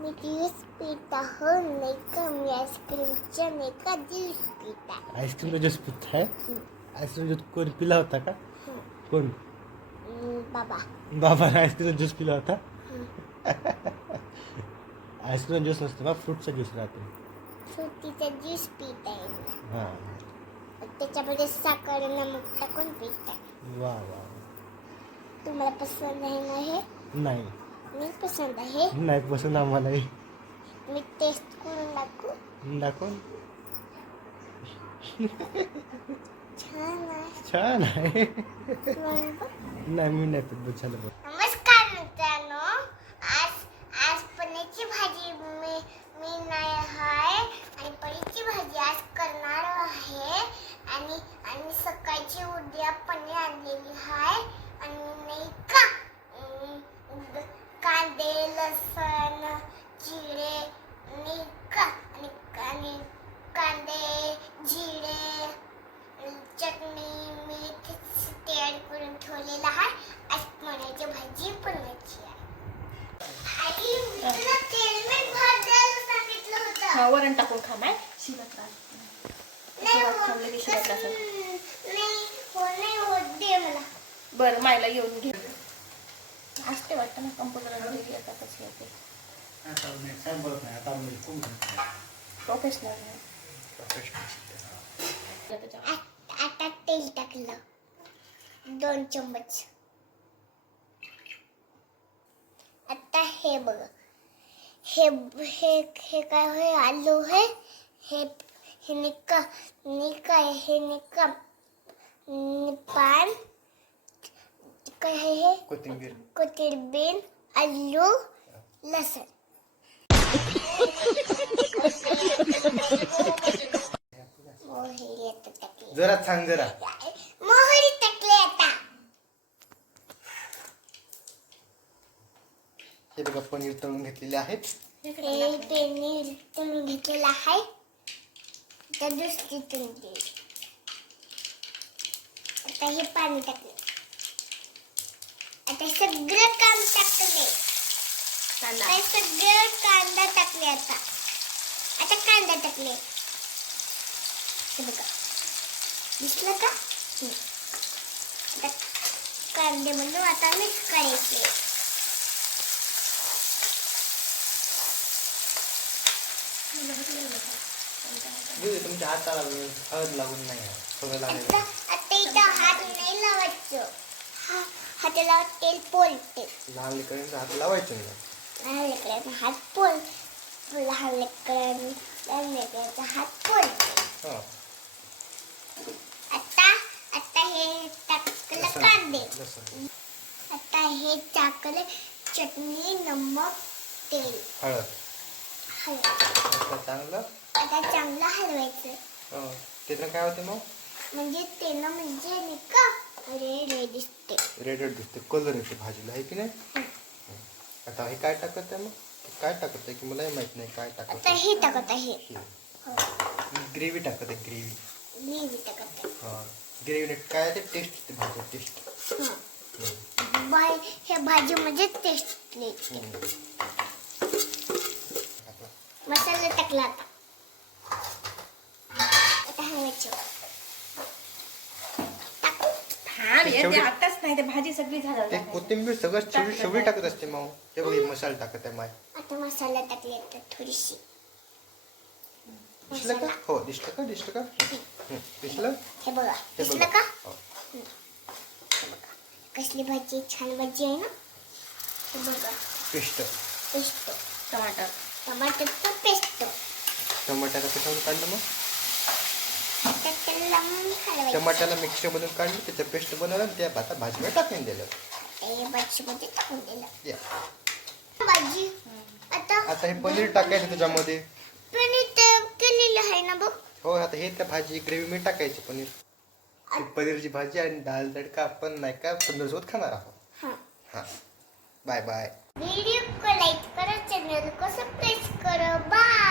मी juice पित आहो नाही का मी आईस्क्रीमच्या नाही का ज्यूस पित आहे आईस्क्रीमचा ज्यूस पित आहे आईस्क्रीम ज्यूस कोण पिला होता का कोण हम्म, बाबा बाबाने आईस्क्रीमचा ज्यूस पिला होता आईस्क्रीम ज्यूस नसतो बा फ्रूटचा ज्यूस राहतो फ्रुटीचा ज्यूस पित आहे मी. हां त्याच्यामध्ये साखर नमक टाकून पित आहे वा वा तुम्हाला पसंत आहे ना हे नाही मी पसंत आहे. नाही पसंत आम्हालाही मी टेस्ट करून दाखवू. दाखव छान आहे. छान आहे. नाही मी नाही पित छान नमस्कार मित्रांनो. आज आज पनीरची भाजी मी मी नाही आहे. आणि पनीरची भाजी आज करणार आहे. आणि आणि सकाळची उद्या पनीर आणलेली आहे आणि नाही का अं, ग- कांदे लसण जिरे नाही का आणि आणि कांदे जिरे चटणी मीठ तयार करून ठेवलेलं आहे आज पनीरची भाजी बनवायची आहे आणि मी तुला तेलमीठ भात द्यायला सांगितलं होतं हा वरण टाकून खा माय. हो- हो होत दे मला. बरं मायला येऊन घे. असते वाटतं ना आता कशी येते. प्रोफेशनल आता तेल टाकलं. दोन चम्मच. आता हे बघ. हे हे हे काय होय आलू हे? हे निका निका हे पान काय हे कोथिंबीर। कोथिंबीर आलू टाकली जरा सांग जरा। मोहरी टाकली आता। हे बघा पनीर तळून घेतलेले आहेत. हे पेनी तळून घेतलेलं आहे. आता दुसरी तळून आता हे पाणी टाकले. आता सगळं काम टाकले आता सगळं कांदा टाकले आता. आता कांदा टाकले हे बघा. दिसलं का. आता कांदे म्हणून आता मिक्स करायचे. तुमच्या हाताला हळद लागून नाही सगळं आता इथं हात नाही लावायचं. हा हाताला तेल पोलते. लहान लेकरांचा हात लावायचं नाही. लहान लेकरांचा हात पोल लहान लेकरांनी लहान लेकरांचा हात पोलते. हा. आता आता हे टाकलं लसण. कांदे. लसण. आता हे टाकलं चटणी नमक तेल. हळद. आता चांगलं आता चांगलं हलवायचं. हा. त्यानं काय होते मग? म्हणजे तेल म्हणजे नाही का अरे रे दिसते. रेड रेड दिसते कलर येते भाजीला आहे की नाही? हं. आता हे काय टाकत आहे मग? हे काय टाकत आहे की मलाही माहीत नाही काय टाकत आता हे टाकत आहे. हो. ग्रेव्ही टाकत आहे ग्रेव्ही बी टाकत आहे. हा. काय ते टेस्ट येते भाजी टेस्ट हं. बाय हे भाजीमध्ये टेस्ट येते. मसाला टाकला आता आता हलवायचं टाक हा ते येते शेवटी- आताच नाही ते भाजी सगळी झालं कोथिंबीर सगळं शेवटी टाकत शेवटी. टाकत असते मग. ते बघ मसाला टाकत आहे माय. आता मसाला टाकले आता थोडीशी. दिसलं का? मसाला. हो दिसलं का? दिसलं का? हं, दिसलं? हे बघा दिसलं का? हो. कसली भाजी छान भाजी आहे ना? हे बघा. पेस्ट. पेस्ट. टमाटर. टमाटरचं पेस्ट. टमाट्याला कशावर काढलं मग? आता त्याला हलवायचं टमाट्याला मिक्सरमधून काढलं त्याचं पेस्ट बनवलं आणि त्या आता भाजीला टाकून दिलं. भाजीमध्ये टाकून दिलं. या. भाजी आता आता हे पनीर टाकायचं त्याच्यामध्ये. पनीर तर केलेलं आहे ना बघ. हो आता हे त्या भाजी ग्रेव्ही मध्ये टाकायची पनीर. ती पनीरची भाजी आणि डाळ तडका आपण नाही का सोबत खाणार आहोत. हां. हा. Bye bye. व्हिडिओ को लाईक करा चॅनल सबस्क्राईब करा. बाय.